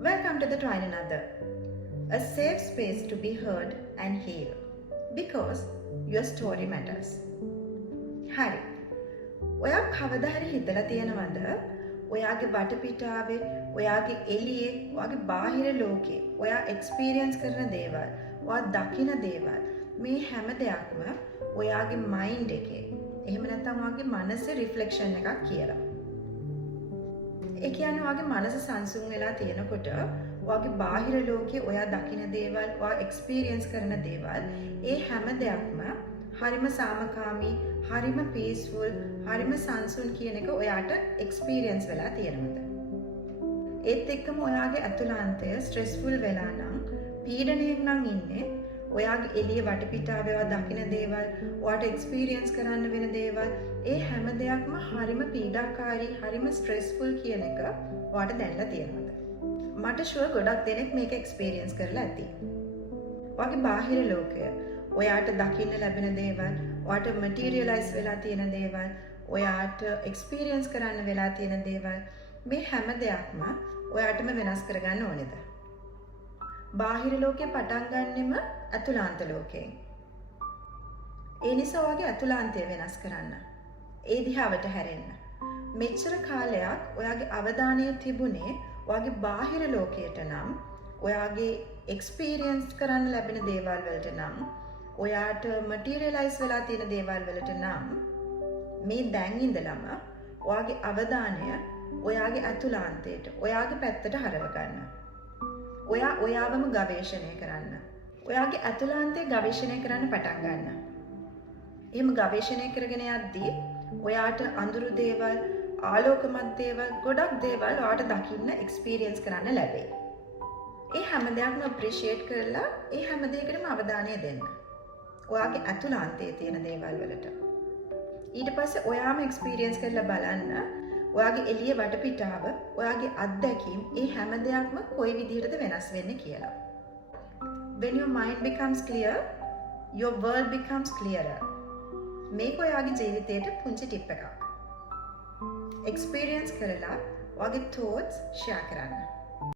Welcome to the Twine Another, a safe space to be heard and healed because your story matters. හරි. ඔයා කවදා හරි හිතලා තියෙනවද? ඔයාගේ වටපිටාවේ, ඔයාගේ එළියේ, ඔයාගේ බාහිර ලෝකේ, ඔයා එක්ස්පීරියන්ස් කරන දේවල්, ඔයා දකින දේවල්, මේ හැම දෙයක්ම ඔයාගේ මයින්ඩ් එකේ, එහෙම නැත්නම් ඔයාගේ මනසේ රිෆ්ලෙක්ෂන් එකක් කියලා. ඒ කියන්නේ ඔයාගේ මනස සංසුන් වෙලා තියෙනකොට ඔයාගේ බාහිර ලෝකේ ඔයා දකින දේවල්, ඔයා එක්ස්පීරියන්ස් කරන දේවල්, ඒ හැම දෙයක්ම හරිම සාමකාමී, හරිම පීස්ෆුල්, හරිම සංසුන් කියන එක ඔයාට එක්ස්පීරියන්ස් වෙලා තියෙනවද? ඒත් එක්කම ඔයාගේ අතුලාන්තය ස්ට්‍රෙස්ෆුල් වෙලා නම්, පීඩණයක් නම් ඉන්නේ, ඔයාගේ එළිය වටපිටාවේ ඔයා දකින දේවල්, ඔයාට එක්ස්පීරියන්ස් කරන්න වෙන දේවල්, ඒ හැම දෙයක්ම හරිම පීඩාකාරී, හරිම ස්ට්‍රෙස්ෆුල් කියන එක ඔයාට දැනලා තියෙනවද? මට ෂුවර් ගොඩක් දෙනෙක් මේක එක්ස්පීරියන්ස් කරලා ඇති. ඔයාගේ බාහිර ලෝකය, ඔයාට දකින්න ලැබෙන දේවල්, ඔයාට මටීරියලයිස් වෙලා තියෙන දේවල්, ඔයාට එක්ස්පීරියන්ස් කරන්න වෙලා තියෙන දේවල්, මේ හැම දෙයක්ම ඔයාටම වෙනස් කරගන්න ඕනේද? බාහිර ලෝකේ පටන් ගන්නෙම අතුලාන්ත ලෝකයෙන්. ඒ නිසා ඔයාගේ අතුලාන්තය වෙනස් කරන්න. ඒ දිහාවට හැරෙන්න. මෙච්චර කාලයක් ඔයාගේ අවධානය තිබුණේ ඔයාගේ බාහිර ලෝකයට නම්, ඔයාගේ එක්ස්පීරියන්ස් කරන්න ලැබෙන දේවල් වලට නම්, ඔයාට මටීරියලයිස් වෙලා තියෙන දේවල් වලට නම්, මේ දැන් ඉඳලම ඔයාගේ අවධානය ඔයාගේ අතුලාන්තයට, ඔයාගේ පැත්තට හරව ගන්න. ඔයා ඔයාවම ගවේෂණය කරන්න. ඔයාගේ අතුලාන්තය ගවේෂණය කරන්න පටන් ගන්න. එහෙම ගවේෂණය කරගෙන යද්දී ඔයාට අඳුරු දේවල්, ආලෝකමත් දේවල්, ගොඩක් දේවල් ඔයාට දකින්න, එක්ස්පීරියන්ස් කරන්න ලැබේ. ඒ හැම දෙයක්ම අප්‍රීෂিয়েට් කරලා ඒ හැම දෙයකටම අවධානය දෙන්න. ඔයාගේ අතුලාන්තයේ තියෙන දේවල් වලට. ඊට පස්සේ ඔයාම එක්ස්පීරියන්ස් කරලා බලන්න, ඔයාගේ එළිය වටපිටාව, ඔයාගේ අත්දැකීම්, ඒ හැම දෙයක්ම කොයි විදිහටද වෙනස් වෙන්නේ කියලා. When your mind becomes clear, your world becomes clearer. මේක ඔයාගේ ජීවිතයට පුංචි ටිප් එකක්. එක්ස්පීරියන්ස් කරලා ඔයාගේ thoughts share කරන්න.